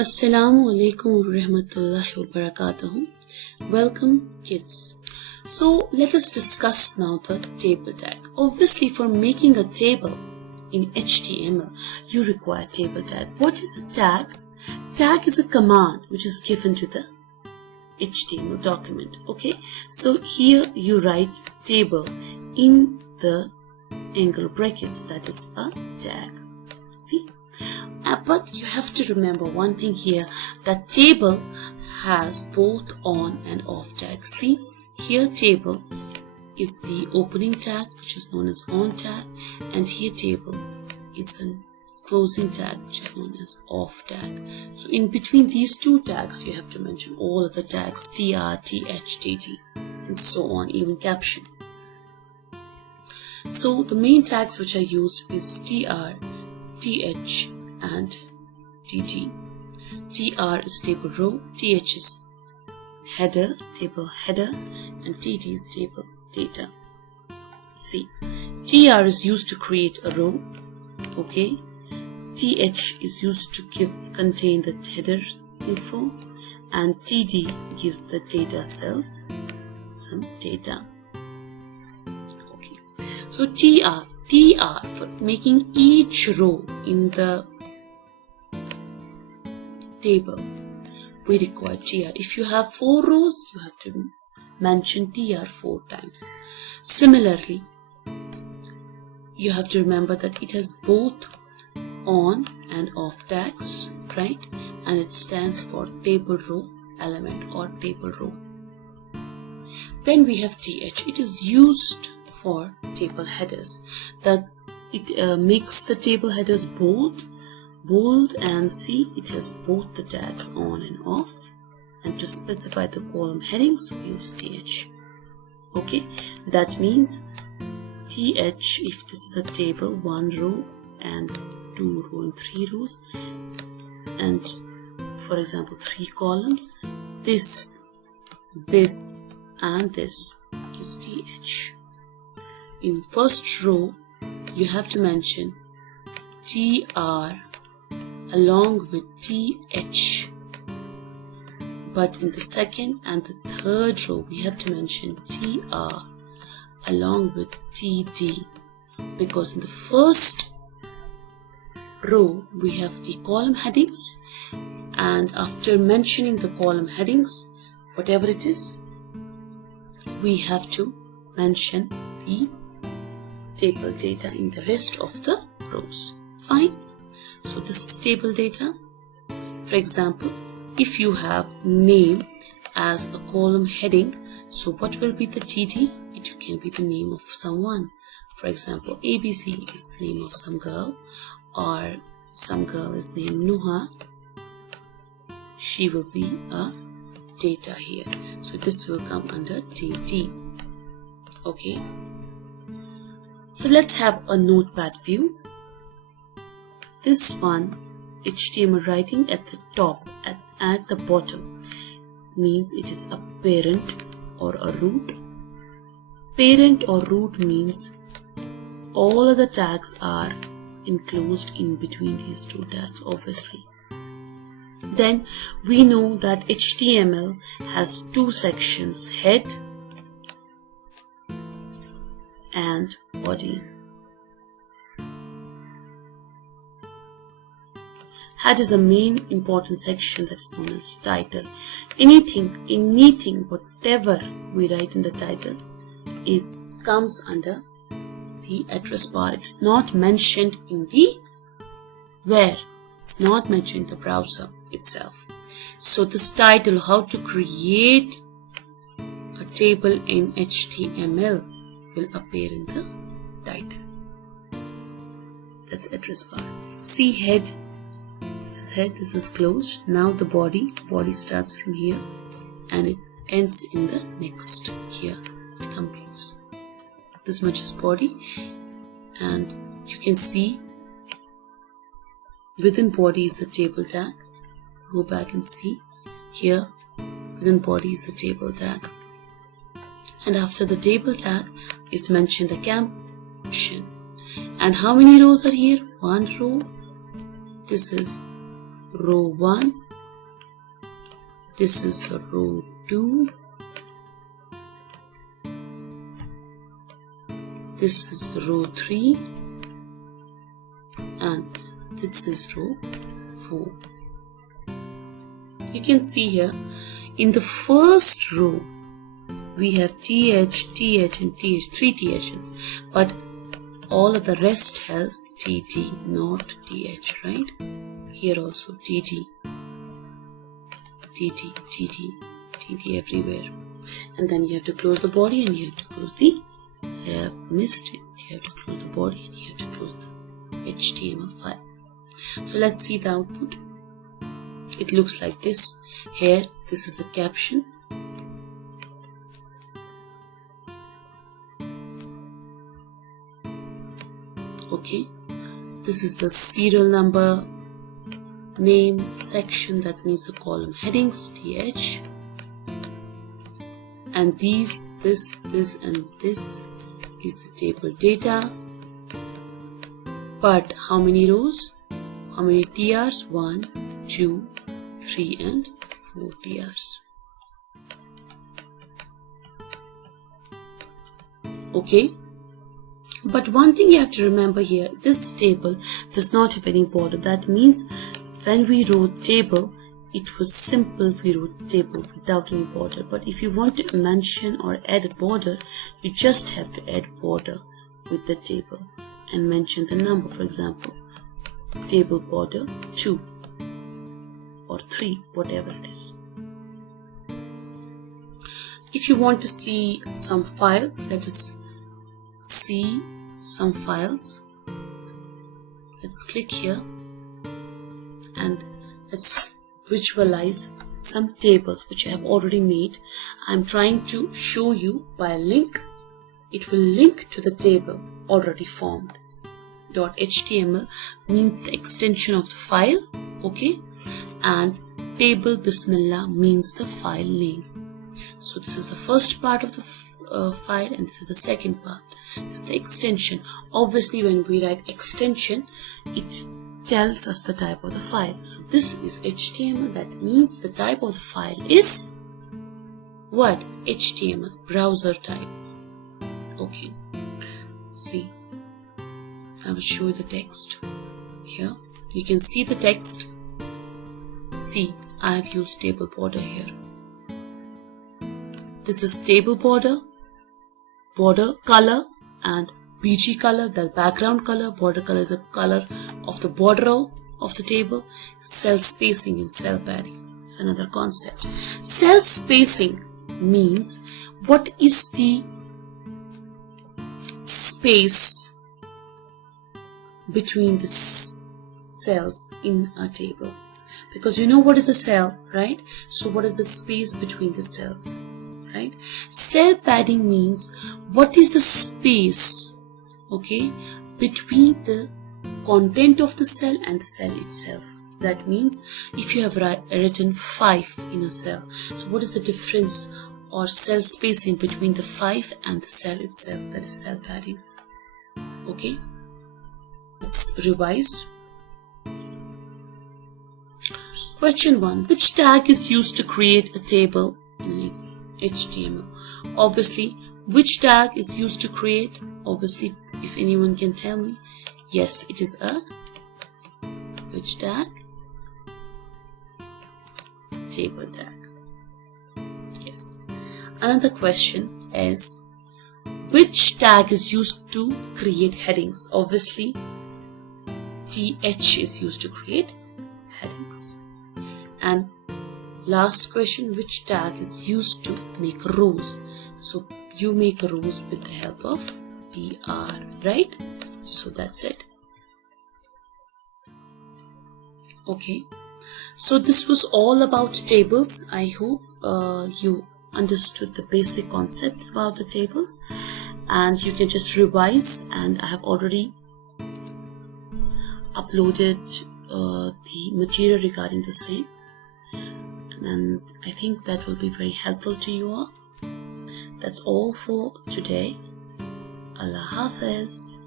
Assalamu alaikum wa rahmatullahi wa barakatuh. Welcome kids. So let us discuss now the table tag. Obviously for making a table in HTML you require table tag. What is a tag? Tag is a command which is given to the HTML document. Okay, so here you write table in the angle brackets, that is a tag. See? But you have to remember one thing here, that table has both on and off tag. See, here table is the opening tag which is known as on tag, and here table is a closing tag which is known as off tag. So in between these two tags you have to mention all of the tags, tr, th, tt and so on, even caption. So the main tags which are used is tr, th and tt. tr is table row, th is header, table header, and tt is table data. See, tr is used to create a row, okay, th is used to contain the header info, and td gives the data cells some data. Okay, so tr for making each row in the table we require tr. If you have 4 rows you have to mention tr 4 times. Similarly, you have to remember that it has both on and off tags, right? And it stands for table row element or table row. Then we have th. It is used for table headers. It makes the table headers bold, and see, it has both the tags on and off. And to specify the column headings we use th. Okay, that means th, if this is a table, 1 row and 2 row and 3 rows, and for example 3 columns, this and this is th. In first row you have to mention tr along with th, but in the second and the third row we have to mention tr along with td, because in the first row we have the column headings, and after mentioning the column headings, whatever it is, we have to mention the table data in the rest of the rows. Fine. So this is table data. For example, if you have name as a column heading, so what will be the TD? It can be the name of someone. For example, ABC is the name of some girl, or some girl is named Nuha. She will be a data here. So this will come under TD. Okay. So let's have a notepad view. This one, HTML writing at the top, at the bottom, means it is a parent or a root. Parent or root means all of the tags are enclosed in between these two tags, obviously. Then we know that HTML has 2 sections, head and body. Head is a main important section that is known as title. Anything, whatever we write in the title comes under the address bar. It is not mentioned in the where. It's not mentioned in the browser itself. So this title, how to create a table in HTML, will appear in the title. That's address bar. See, head. This is head, this is closed. Now the body starts from here and it ends in the next here. It completes. This much is body, and you can see within body is the table tag. Go back and see here, within body is the table tag, and after the table tag is mentioned the caption. And how many rows are here? 1 row. This is row 1 this is row 2, this is row 3, and this is row 4. You can see here in the first row we have TH, TH and TH, 3 THs, but all of the rest have TT, not TH, right? Here also TT, TT, TT, TT everywhere. And then you have to close the body and you have to close the, I have missed it, you have to close the body and you have to close the HTML file. So let's see the output. It looks like this. Here, this is the caption. Okay, this is the serial number, name, section, that means the column headings, TH, and these, this and this is the table data. But how many rows? How many TRs? 1, 2, 3 and 4 TRs. Okay. But one thing you have to remember here, this table does not have any border. That means when we wrote table, it was simple, we wrote table without any border. But if you want to mention or add a border, you just have to add border with the table and mention the number. For example, table border 2 or 3, whatever it is. If you want to see some files, let us see some files. Let's click here and let's visualize some tables which I have already made. I'm trying to show you by a link. It will link to the table already formed. .html means the extension of the file, okay, and table bismillah means the file name. So this is the first part of the file and this is the second part. This is the extension. Obviously when we write extension, it tells us the type of the file. So this is HTML, that means the type of the file is what? HTML, browser type. Okay, see, I will show you the text. Here you can see the text. See, I have used table border here. This is table border, border color and BG color, the background color. Border color is the color of the border of the table. Cell spacing and cell padding is another concept. Cell spacing means what is the space between the cells in a table, because you know what is a cell, right? So what is the space between the cells, right? Cell padding means what is the space, okay, between the content of the cell and the cell itself. That means if you have written 5 in a cell, so what is the difference or cell spacing between the 5 and the cell itself? That is cell padding. Okay, let's revise. Question 1. Which tag is used to create a table in HTML? Obviously, which tag is used to create? Obviously, if anyone can tell me. Yes, it is a which tag? Table tag. Yes. Another question is, which tag is used to create headings? Obviously, TH is used to create headings. And last question, which tag is used to make rows? So you make rows with the help of BR, right? So that's it. Okay, so this was all about tables. I hope you understood the basic concept about the tables, and you can just revise, and I have already uploaded the material regarding the same, and I think that will be very helpful to you all. That's all for today. Allah Hafiz.